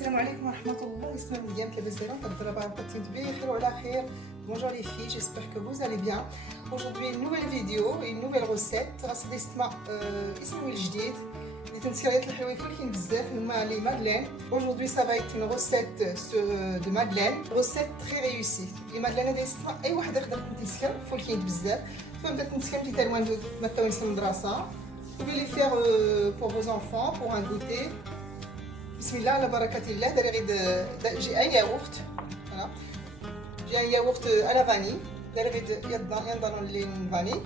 السلام عليكم ورحمة الله. Isma Myriam Cabezera, bonjour les filles, j'espère que vous allez bien. Aujourd'hui une nouvelle vidéo et une nouvelle recette. غنصدي اسمها اسمه الجديد اللي تنسكريات الحلوين كلين بزاف هما لي مادلين. Aujourd'hui ça va être une recette de madeleine, recette très réussie. Les madeleine هذه اسمها اي واحد يقدر يتنسكر فولكين بزاف. تبدا تنسكر في تالوان ما تاوين في المدرسة. Vous pouvez les faire pour vos enfants, pour un goûter. Bismillah, ala barakatillah. J'ai un yaourt. Voilà. J'ai un yaourt à la vanille. Il y a dans les vanille.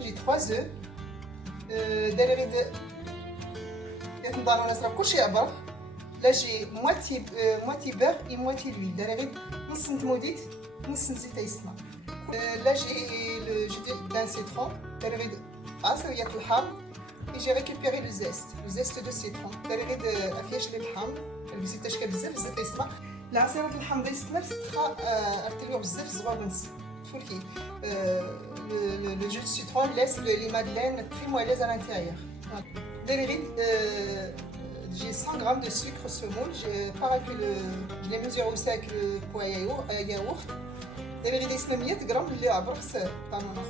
J'ai 3 œufs. Là, j'ai moitié beurre et moitié d'huile. Là, j'ai le jus d'un citron. Et j'ai récupéré le zeste de citron. تريد أفيش للحم، البسيط تشكى بزاف بزاف يسمع. العصير الحم ده يستمر تخا أرتليو بزاف صغار تفولكي. Le jus de citron laisse les madeleines très moelleuses à l'intérieur. J'ai 100 g de sucre semoule. Pareil que je l'ai mesuré aussi avec le poids yaourt. دايرين 100 g اللي عبرخ طعمنا.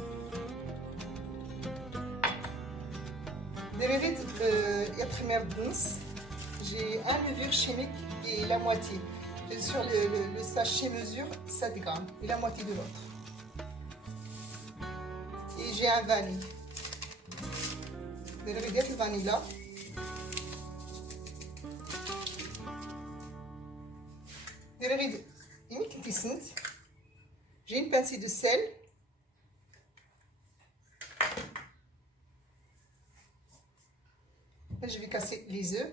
J'ai un levure chimique et la moitié. Sur le sachet mesure 7 g et la moitié de l'autre. Et j'ai un vanille. Le vanille là. J'ai une pincée de sel. Là, je vais casser les œufs.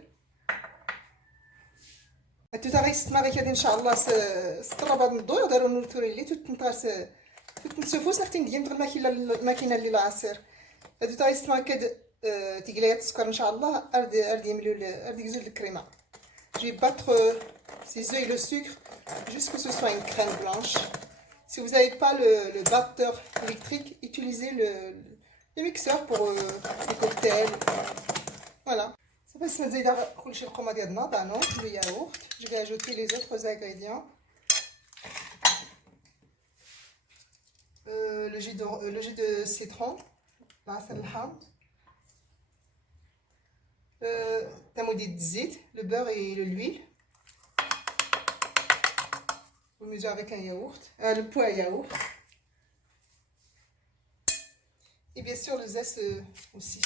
Tout à l'heure, معك هذه إن شاء الله ستطلب هذا الضوء وداروا نورتوري اللي تنتغرس تنسفوس نختم ديال الماكينة اللي العصير. tout à l'heure معك تقليات السكر إن شاء الله أرد يملوا أرد يجزوا الكريمة. Je vais battre ces œufs et le sucre jusqu'à ce que ce soit une crème blanche. Si vous n'avez pas le batteur électrique, utilisez le mixeur pour les cocktails. Voilà. Ça va se dire le yaourt. Je vais ajouter les autres ingrédients. Le jus de citron, le beurre et l'huile. Vous mesurez avec un yaourt, le poids à yaourt. Et bien sûr le zeste aussi.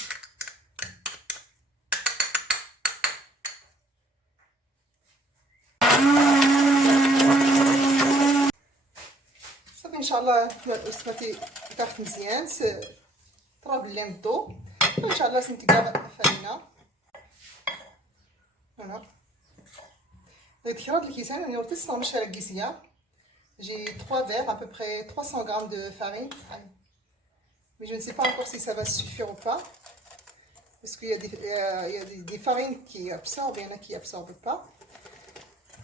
ان شاء الله استفاتي تاخد مزيان طراب اللي نضو ان شاء الله سنتيكا فاينه فوالا غير الكيسان انا ورت 100 مش ركيسيه j'ai 3 verres à peu près 300 g de farine mais je ne sais pas encore si ça va suffire ou pas parce qu'il y a des farines qui absorbent et il y en a qui absorbent pas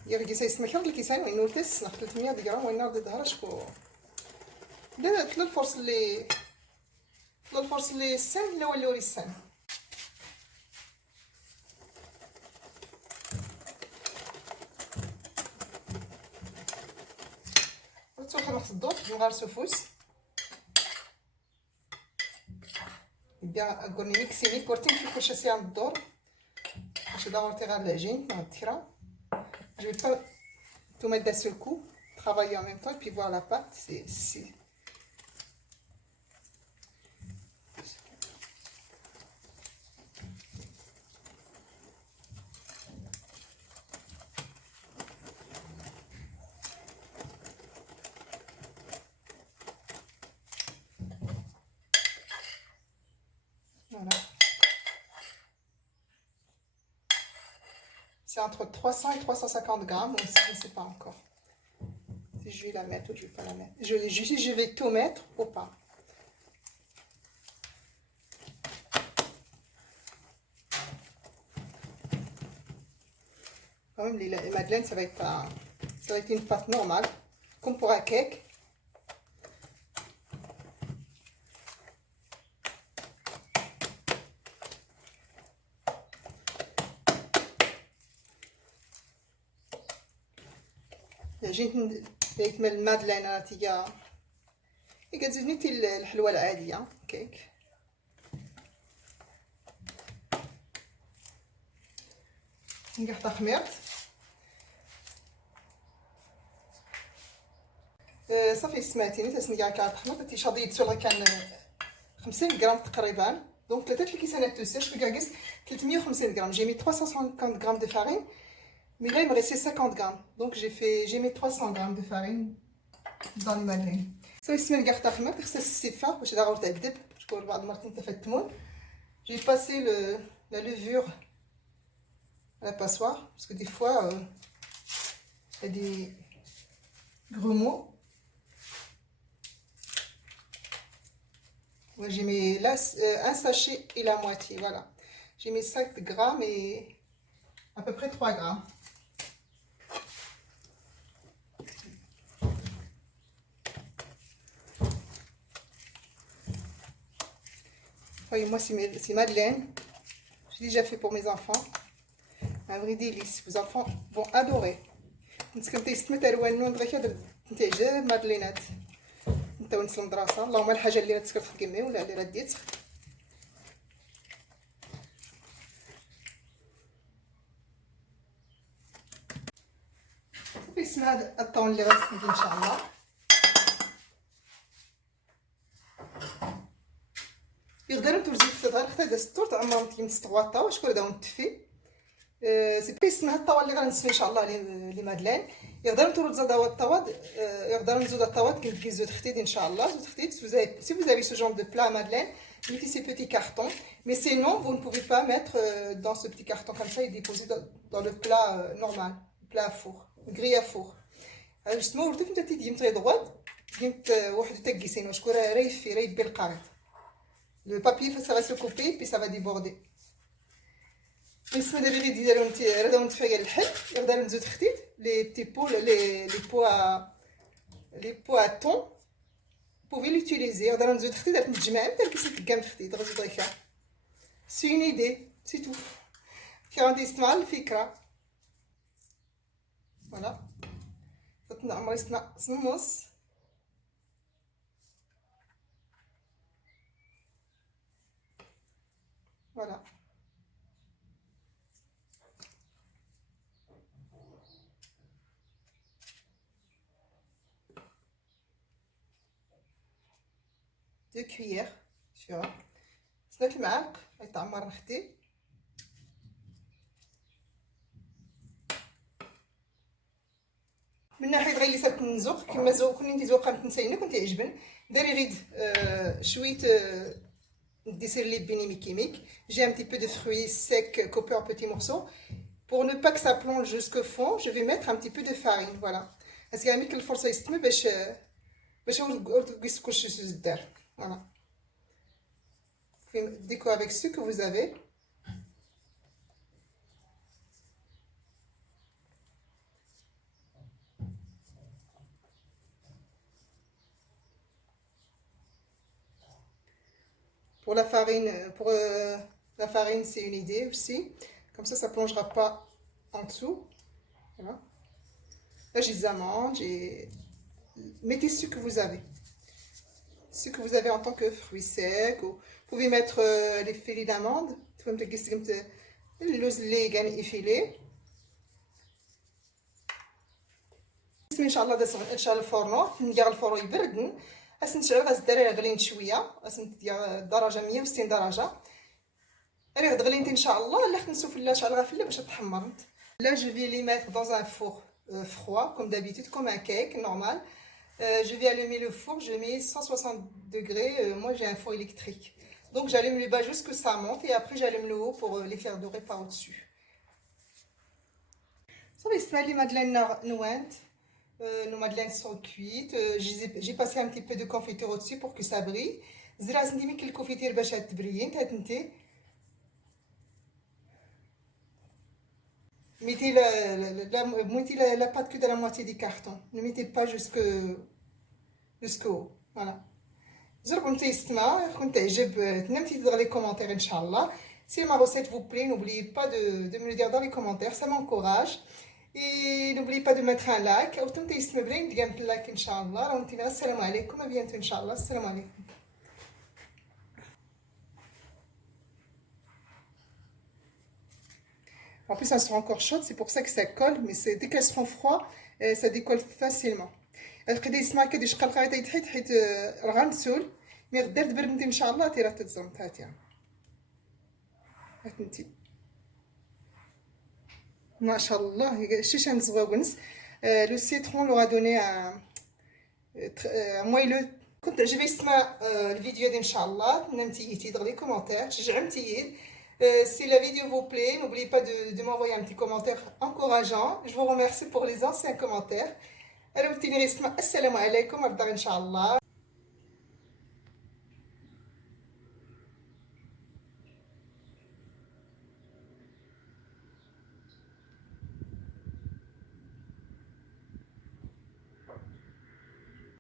يركيسه يسمح الكيسان وين ورت 300 غرام وين نرد ظهر شكو لا الفرص اللي السن لا ولا وري السن وتوخر وقت الدور نغار سفوس بيان اقولني ميكسيني كورتين في كل شيء عند الدور باش دورتي غير العجين مع التكرا je vais pas tout mettre d'un seul coup travailler en même temps et puis voir la pâte c'est voilà. C'est entre 300 et 350 grammes, je ne sais pas encore. Si je vais la mettre ou je ne vais pas la mettre. Je vais tout mettre ou pas. Quand même, les madeleines, ça va être une pâte normale, comme pour un cake. جيت من المادلين هي كتعجبني الحلوه العاديه كيك. نقطع خميرت صافي سمعتيني تسنقع كاع خميرت تي شاديت سوغ كان 50 غرام تقريبا. دونك 3 الكيسانات توسير جو كاع 350 غرام. جي مي 350 غرام دو فارين mais là il me restait 50 grammes donc j'ai mis 300 grammes de farine dans les madeleines. صافي سمير كاع خطا خمرت خصها السيفه باش داغور تعذب شكون بعض المرات تفتمون. J'ai passé la levure à la passoire parce que des fois il y a des grumeaux. Ouais, j'ai mis là un sachet et la moitié, voilà. J'ai mis 5 grammes et à peu près 3 grammes. Voyez, moi c'est madeleine. J'ai déjà fait pour mes enfants. Un vrai délice. Vos enfants vont adorer. نتكلم تيستمت الوان دغيا كذا تعجب مادلينات نتا ونسل المدرسه. اللهم الحاجه اللي تسكر تخدمي ولا اللي رديت باسم هذا الطون اللي غنستخدم ان شاء الله. يقدر نتوزي في غير حتى داز الطور تاع عمرهم تيمستغوا الطاوه شكون داو نتفي. سي باسم هاد الطاوه اللي غنسمي ان شاء الله لي مادلين. يقدر نتورو زاد الطاوات يقدر نزود الطاوات كي زود خديد ان شاء الله. زود خديد si vous avez ce genre de plat madeleine mettez ces petits cartons mais sinon vous ne pouvez pas mettre dans ce petit carton comme ça et déposer dans le plat normal, plat à four, grillé à four. justement ورتو فين تيديم تري دغوات قيمت واحد تاكيسين واش كون رايف في رايب بالقارط. Le papier ça va se couper puis ça va déborder. بالنسبه للي يديروا راه نتفايل الحل يقدر نزود خديد لي بتي بو لي بو ا طون بوفي لوتيليزي. يقدر نزود خديد نتجمع حتى الكيس كامل خديد غنزود غير كاع. سي اون ايدي سي تو كي غادي يستمع الفكره. فوالا فتنا عمري نقص النص. فوالا دو كويير شوف سنات المعالق يتعمر نخدي. من ناحيه غير اللي صافي نزوق كما زوق كنت نزوقها متنسينه كنت يعجبن داري غير شويه ديسير لي بيني كيميك. J'ai un petit peu de fruits secs coupés en petits morceaux. Pour ne pas que ça plonge jusqu'au fond, je vais mettre un petit peu de farine. Voilà. Parce qu'il y a mis que le force يستمر باش تقيس كلشي يدار. Voilà. Vous pouvez décorer avec ce que vous avez. Pour la farine, c'est une idée aussi. Comme ça plongera pas en dessous. Voilà. Là, j'ai des amandes. Mettez ce que vous avez. Ce que vous avez en tant que fruits secs. Ou vous pouvez mettre les filets d'amandes. Vous pouvez mettre les ganes effilés. إن شاء الله نشعل الفرن ندير الفرن يبرد. نشعل غاز الدراري غلينت شويه ديال درجه 160 درجه راه غد غلينت ان شاء الله. لا خصنا نسوفلا شعل غافله باش تحمر. Là je vais les mettre dans un four froid comme d'habitude comme un cake normal. Je vais allumer le four. Je mets 160 degrés. Moi j'ai un four électrique donc j'allume le bas jusque ça monte et après j'allume le haut pour les faire dorer par au dessus. صافي استعمل لي مادلين نوانت. Nos madeleines sont cuites. J'ai passé un petit peu de confiture au-dessus pour que ça brille. زرا سنتي من كل الكونفيتير باش تبريين تنتي. Mettez la pâte que de la moitié du carton. Ne mettez pas jusqu'au haut. Voilà. جربوا نتا يستمع كون تعجب تنمتي تدير لي كومونتير ان شاء الله. Si ma recette vous plaît, n'oubliez pas de me le dire dans les commentaires, ça m'encourage. Et n'oubliez pas de mettre un like. Ou تنتي يستمرين ديال اللايك إن شاء الله. رونتي السلام عليكم. À bientôt إن شاء الله. السلام عليكم. En plus, elles sont encore chaudes, c'est pour ça que ça colle, mais dès qu'elles seront froides, ça décolle facilement. تقدري تسمعي كي ديش قلقه تحيت حيت الغنسول مي غدا تبردنتي ان شاء الله تيرا تتزمت هاتيها هاتنتي ما شاء الله شيشان زويونس لو سيترون لو دوني مويلو كنت عجبي يسمع الفيديو ديال ان شاء الله نمتيتي dans les commentaires شجعمتي. Si la vidéo vous plaît, n'oubliez pas de m'envoyer un petit commentaire encourageant. Je vous remercie pour les anciens commentaires. Assalamu alaikum, à إن شاء الله.